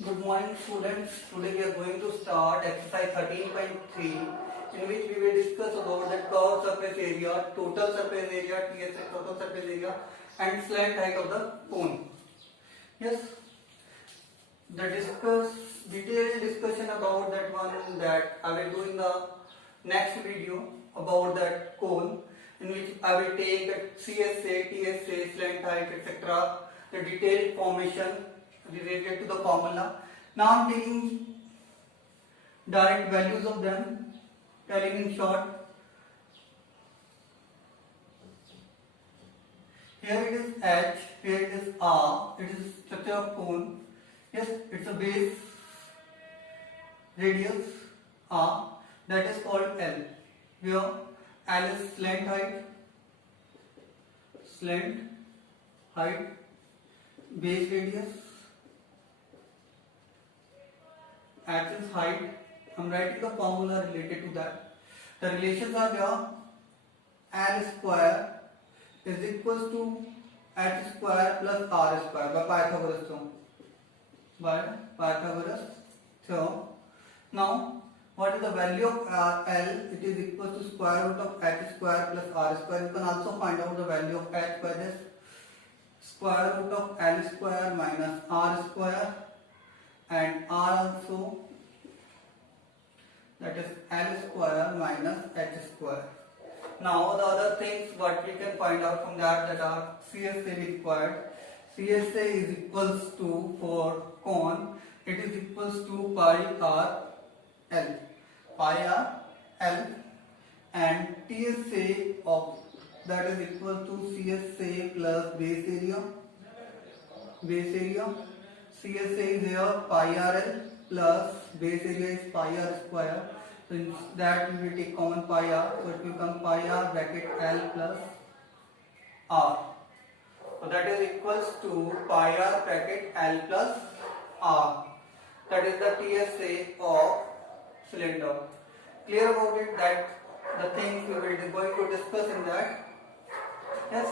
Good morning students. Today we are going to start exercise 13.3 in which we will discuss about the curved surface area, total surface area, TSA total surface area and slant height of the cone. Yes, the detailed discussion about that one that I will do in the next video about that cone in which I will take the CSA, TSA, slant height, etc. the detailed formation related to the formula. Now I am taking direct values of them, telling in short. Here it is H, here it is R, it is structure of cone. Yes, it's a base radius R that is called L. Where L is slant height, base radius, H is height. I'm writing the formula related to that. The relations are there. L square is equals to H square plus R square by Pythagoras theorem. Now, what is the value of L? It is equal to square root of H square plus R square. You can also find out the value of H by this square root of L square minus R square, and R also, that is L square minus H square. Now the other things what we can find out from that are CSA required. CSA is equals to, for cone, it is equals to pi r L, and TSA of that is equal to CSA plus base area. CSA is here pi RL plus base area is pi r square. So in that we will take common pi r, so it will become pi r bracket L plus R. So that is equals to pi r bracket L plus R. That is the TSA of cylinder. Clear about it, that the things we will be going to discuss in that. Yes,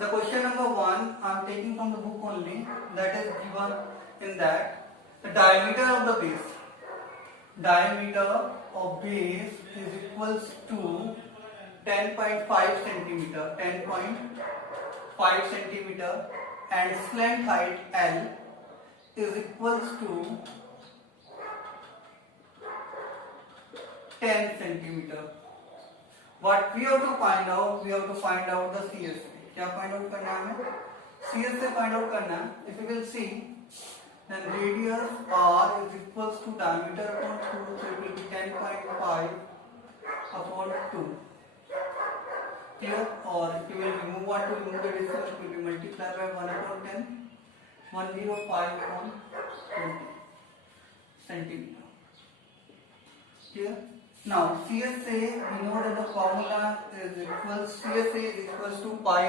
the question number 1 I am taking from the book only, that is given in that the diameter of the base. Diameter of base is equals to 10.5 centimeter, and slant height L is equals to 10 centimeter. What we have to find out? We have to find out the CSA. क्या find out करना है हमें? CSA find out करना है. If you will see, then radius R is equals to diameter upon 2, so it will be 10.5 upon 2. Clear? Or if you will remove the distance, it will be multiplied by 1 upon 10, 105 upon 20 centimeter. Clear? Now CSA, we know that the formula is equals, CSA is equals to pi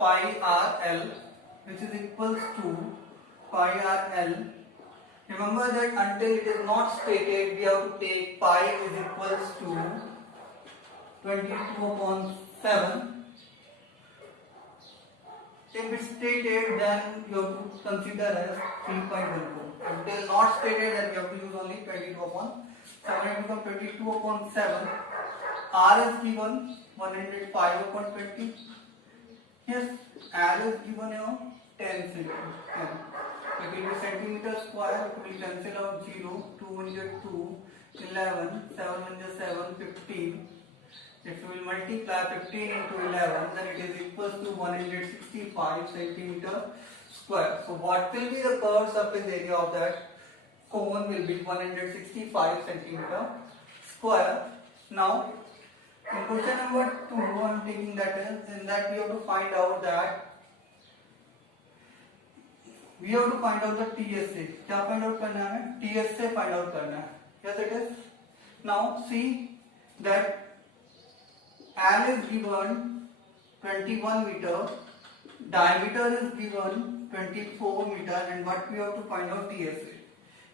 RL, which is equals to pi RL. Remember that until it is not stated, we have to take pi is equals to 22 upon 7. If it's stated, then you have to consider as 3.14. Until not stated, then we have to use only 22 upon 7. It becomes 22 upon 7. R is given 105 upon 20. Yes, L is given here 10 centimeter. It will be centimeter square. It will cancel out 0, 2 into 2, 11, 7 into 7, 15. If you will multiply 15 into 11, then it is equals to 165 centimeter square. So what will be the curved surface area of that cone? Will be 165 centimeter square. Now, in question number 2, I am taking that is, in that we have to find out that we have to find out the TSA. क्या find out करना है? TSA find out करना है. Yes, it is. Now see that L is given 21 meter, diameter is given 24 meter, and what we have to find out TSA.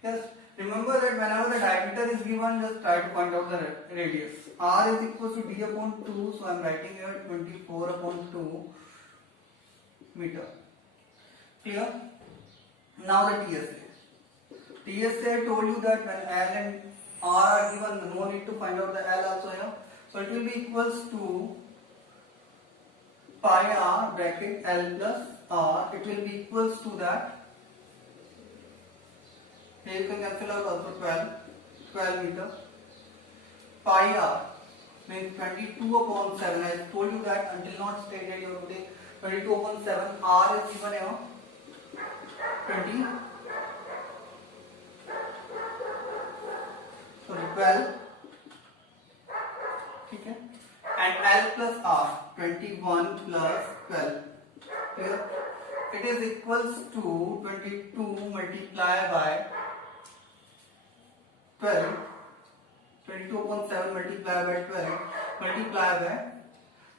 Yes, remember that whenever the diameter is given, just try to find out the radius. R is equal to D upon 2, so I am writing here 24 upon 2 meter. Clear? Now the TSA. TSA told you that when L and R are given, no need to find out the L also here. So it will be equals to pi r bracket L plus R. It will be equals to that. Here you can cancel out also 12 meter. Pi r means 22 upon 7. I told you that until not stated you have to take 22 upon 7. R is given here 12. ठीक है, and L plus R 21 plus 12. Clear? It is equals to 22 multiplied by 12. 22 upon 7 multiplied by 12 multiplied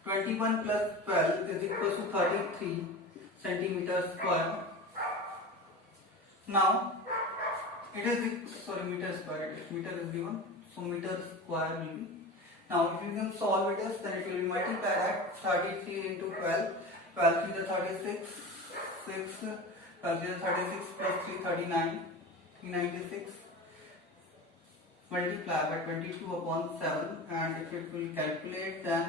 by 21 plus 12 is equals to 33 centimeter square. Now it is meter square. Meter is given, so meter square will be. Now if you can solve it, then it will be multiplied at 33 into 12. 12 to the 36, 6, 12 to the 36 plus 3, 39, 396. Multiply by 22 upon 7, and if it will calculate, then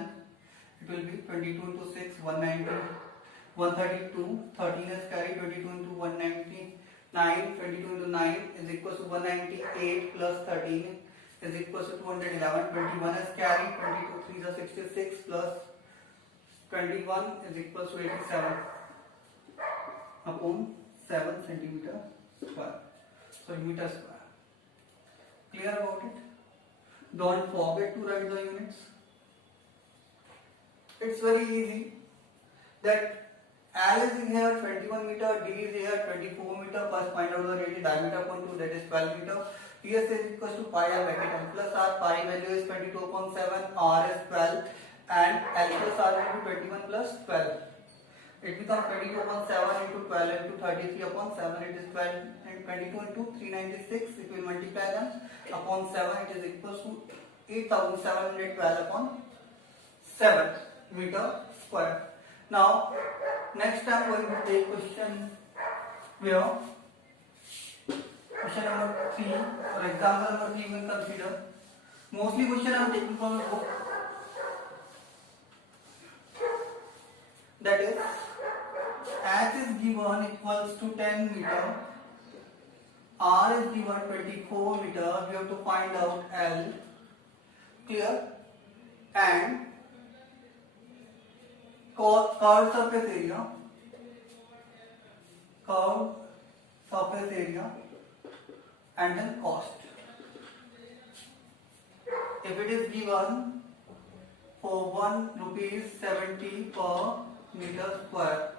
it will be 22 into 6, 190, 132, 13 is carried, 22 into 199, 22 into 9 is equals to 198 plus 13 is equals to 211, 21 is carried, 22 3 is 66 plus 21 is equals to 87 upon 7 centimeter square, so meter square. Clear about it? Don't forget to write the units. It's very easy. That L is in here 21 meter, D is here 24 meter. First find out the radius diameter upon 2, that is 12 meter. PS is equals to pi r bracket L plus R. Pi value is 22 upon 7, R is 12, and L plus R will be 21 plus 12. It becomes 22 upon 7 into 12 into 33 upon 7. It is 12 and 22 into 396. If we multiply them upon 7, it is equals to 8712 upon 7 meter square. Now, next time we will take question where question number 3 or example number 3 we will consider. Mostly question I am taking from the book. That is, H is given equals to 10 meter, R is given 24 meter, we have to find out L. Clear? And curved surface area, and then cost. If it is given for 1 rupees 70 per meter square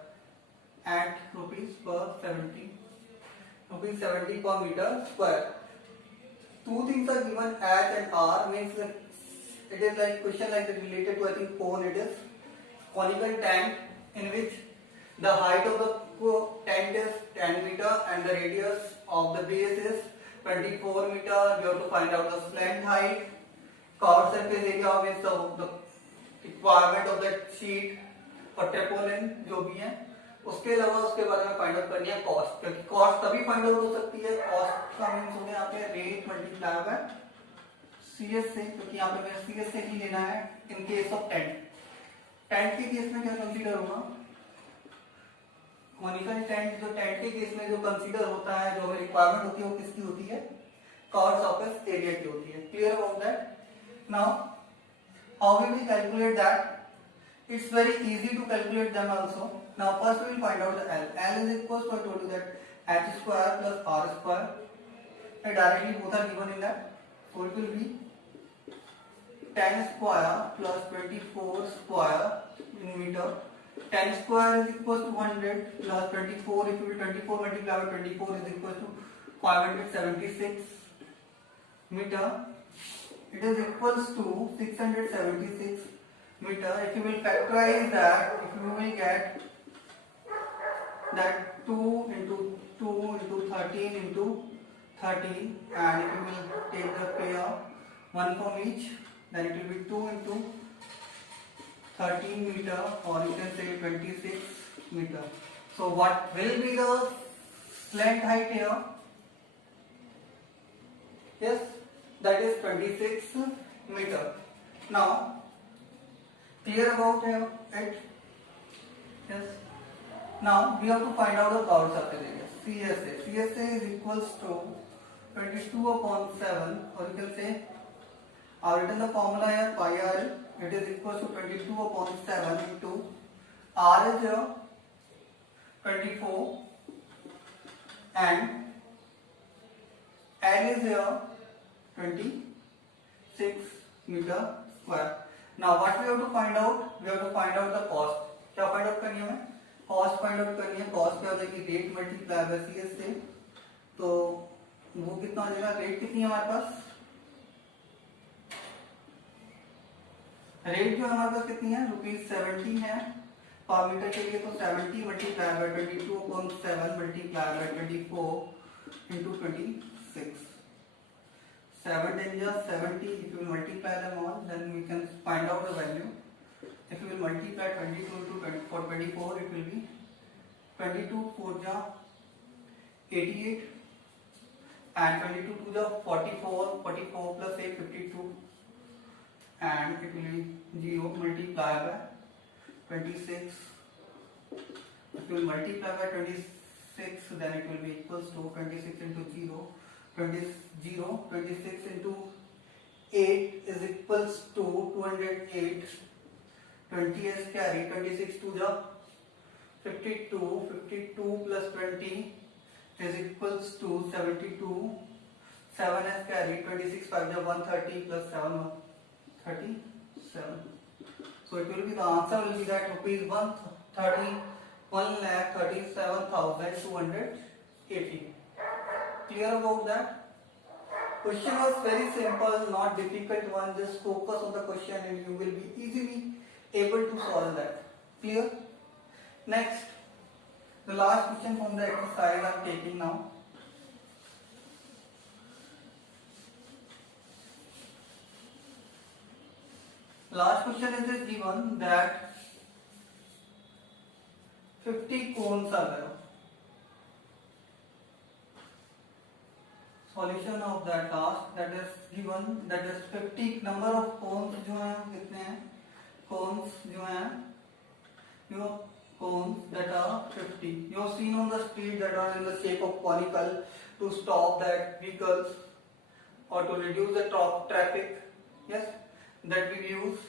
at rupees 70 per meter square. Two things are given, H and R, means like it is like question like that related to, I think, cone. It is conical tank in which the height of the tank is 10 meter and the radius of the base is 24 meter. You have to find out the slant height. Curved surface area means the requirement of that sheet और टेपोलिन जो भी है, उसके अलावा उसके बारे में find out करनी है कॉस्ट, क्योंकि कॉस्ट तभी फाइंड आउट हो सकती है, कॉस्ट का मींस हो गया यहाँ पे रेट मल्टीप्लाई बाय सीएस से, क्योंकि यहाँ पे मैं सीएस से ही लेना है इन केस ऑफ टेंट के केस में क्या कंसीडर होगा, कॉनिकल टेंट जो टेंट के केस में जो कंसीडर होता है, जो रिक्वायरमेंट होती है वो किसकी होती है, कर्व सरफेस एरिया की होती है. Clear about that. Now how we will calculate that. It's very easy to calculate them also. Now first we will find out the L. L is equals to, I told you that H square plus R square. And directly both are given in that. So it will be 10 square plus 24 square in meter. 10 square is equals to 100 plus 24. If you will 24 multiply by 24 is equals to 576 meter. It is equals to 676 meter. If you will factorize that, if you will get that 2 into 2 into 13 into 13, and if you will take the pair one from each, then it will be 2 into 13 meter, or you can say 26 meter. So what will be the slant height here? Yes, that is 26 meter. Now, clear about it? Yes. Now we have to find out the curved surface area. CSA. CSA is equals to 22 upon 7, or you can say, I have written the formula here, pi r. It is equals to 22 upon 7 into r is here 24 and L is here 26 meter square. Now what we have to find out? We have to find out the cost. क्या find out करनी है हमें? Cost find out करनी है. Cost क्या हो जाएगी? Rate multiply by C S से. तो वो कितना हो जाएगा? रेट कितनी है हमारे पास? रेट जो हमारे पास कितनी है? ₹70 है पर मीटर के लिए. तो 70 multiply by 22 upon 7 multiply by 24 into 26. 7 10 70. If you will multiply them all, then we can find out the value. If you will multiply 22 into 24, it will be 22 4 ja 88 and 22 2 ja 44. 44 plus 8 52 and it will be 0 multiply by 26. If you will multiply by 26, then it will be equals to 26 into 0. 26 into 8 is equals to 208. 20 is carry. 26 2 ja 52. 52 plus 20 is equals to 72. 7 is carry. 26 5 ja 130 plus 7 37. So it will be, the answer will be that rupees 1,37,280. Clear about that? Question was very simple, not difficult one. Just focus on the question and you will be easily able to solve that. Clear? Next, the last question from the exercise I am taking now. Last question is this given that 50 cones are there. Solution of that task that is given, that is 50 number of cones जो हैं कितने हैं? Cones जो हैं, your cones that are 50. You have seen on the street that are in the shape of conical to stop that vehicles or to reduce the traffic. Yes, that we use.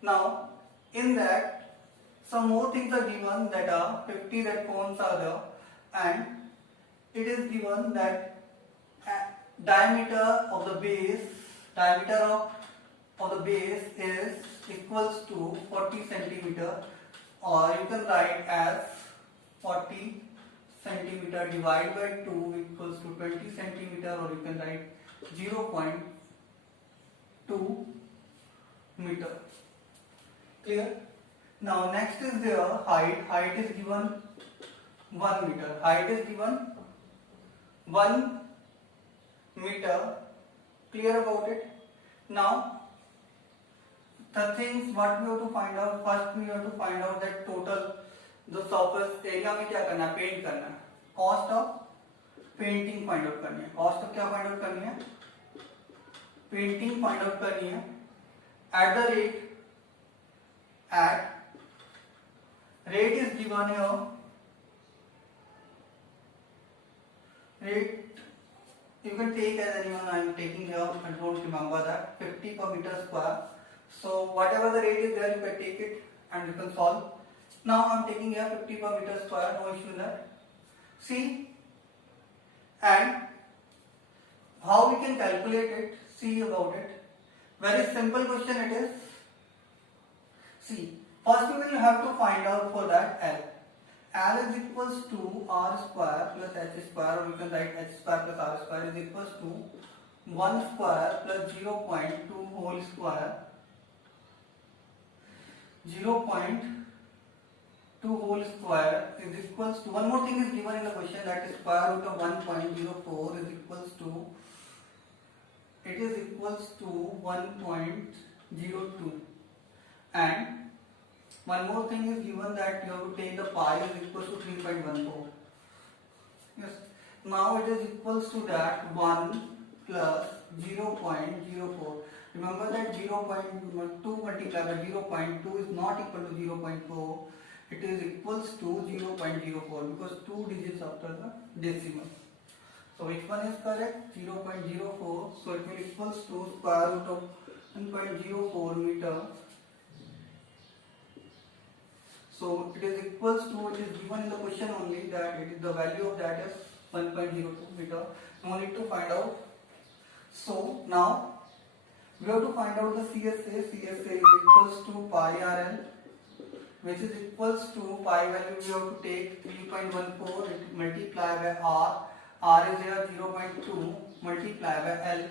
Now in that some more things are given that are 50 that cones are there, and it is given that diameter of the base is equals to 40 centimeter, or you can write as 40 centimeter divided by 2 equals to 20 centimeter, or you can write 0.2 meter. Clear? Now next is their height. Height is given 1 meter. Height is given 1 meter. Clear about it? Now the things what we have to find out, first we have to find out that total the surface area में क्या करना है? Paint करना है. Cost of painting find out करनी है. Cost of क्या find out करनी है? पेंटिंग फाइंड आउट करनी है. At the rate is given here. Rate you can take as anyone. I am taking here, I don't remember that. 50 per meter square. So whatever the rate is there, you can take it and you can solve. Now I am taking here 50 per meter square, no issue in that. See, and how we can calculate it, see about it. Very simple question it is. See, first we will have to find out for that L. L is equals to r square plus h square, or you can write h square plus r square is equals to 1 square plus 0.2 whole square. 0.2 whole square is equals to, one more thing is given in the question, that is square root of 1.04 is equals to, it is equals to 1.02, and One more thing is given that you have to take the pi is equals to 3.14. Yes. Now it is equals to that 1 plus 0.04. Remember that 0.2 multiplied by 0.2 is not equal to 0.4. It is equals to 0.04 because 2 digits after the decimal. So which one is correct? 0.04. So it will equals to square root of 1.04 meter. So it is equals to, it is given in the question only that it is the value of that is 1.02 meter. Now need to find out. So now we have to find out the CSA. CSA is equals to pi RL, which is equals to pi value we have to take 3.14 multiply by R. R is here 0.2 multiply by L.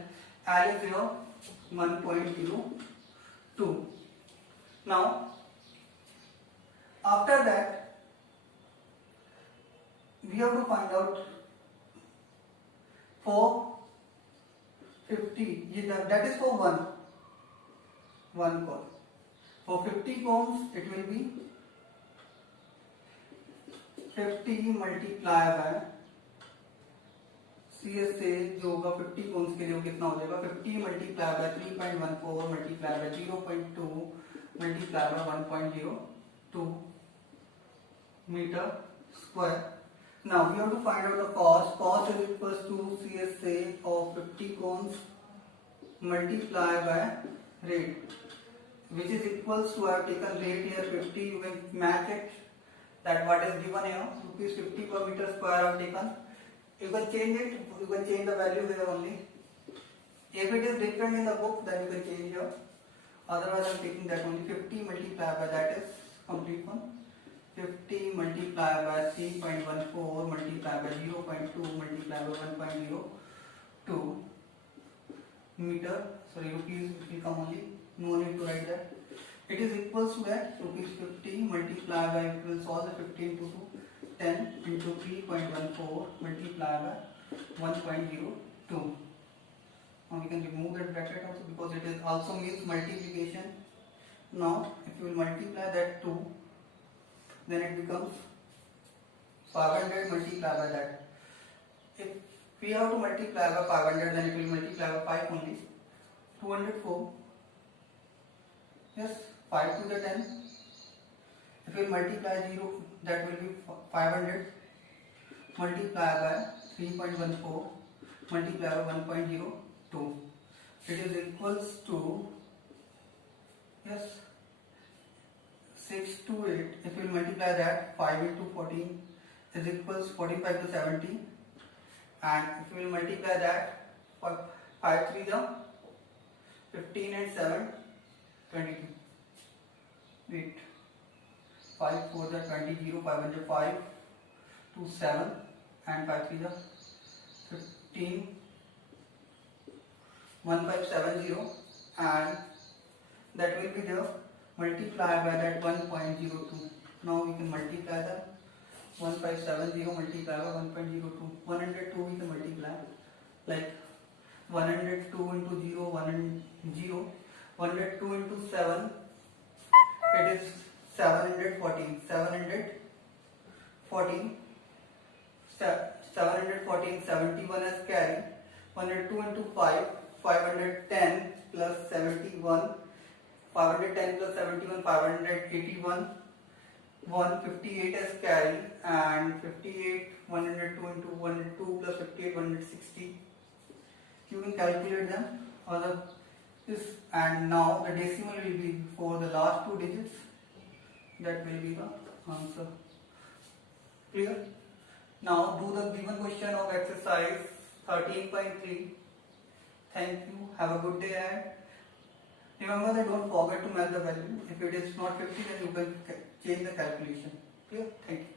L is here 1.02. Now after that we have to find out for 50, that is for one cone. For 50 cones it will be 50 multiply by CSA जो होगा 50 cons के लिए कितना हो जाएगा 50 multiply by 3.14 multiply by 0.2 multiply by 1.02 meter square. Now we have to find out the cost. Cost is equals to CSA of 50 cones multiplied by rate, which is equals to, I have taken rate here 50. You can match it that what is given here, rupees 50 per meter square I have taken. You can change it. You can change the value here only. If it is different in the book, then you can change here. Otherwise, I am taking that only 50 multiplied by that is complete one. 50 multiplied by 3.14 multiplied by 0.2 multiplied by 1.02 meter. Sorry, rupees will come only. No need to write that. It is equals to that rupees 50 multiplied by, we will solve the 50 into 10 into 3.14 multiplied by 1.02. Now we can remove that bracket also because it is also means multiplication. Now if you will multiply that 2, then it becomes 500 multiplied by that. If we have to multiply by 500, then it will multiply by 5 only. 204. Yes, 5 to the 10. If we multiply 0, that will be 500 multiplied by 3.14 multiplied by 1.02. It is equals to, yes, 6 to 8. If we multiply that, 5 into 14 is equals 45 to 70. And if we will multiply that, 5 3 the 15 and 7 22. Wait, 5 4 the 20 0 505 to 7 and 5 3 the 15 1570 and that will be the multiplied by that 1.02. Now we can multiply that 1570 multiplied by 1.02. 102 we can multiply like 102 into 0 1 and 0. 102 into 7 it is 714. 714 71 as carry. 102 into 5 510 plus 71. 510 plus 71 581. 158 as carry and 58 102 into 102 plus 58 160. You can calculate them or this, and now the decimal will be for the last 2 digits. That will be the answer. Clear? Now do the given question of exercise 13.3. Thank you. Have a good day ahead. Remember that don't forget to match the value. If it is not 50, then you can change the calculation. Clear? Thank you.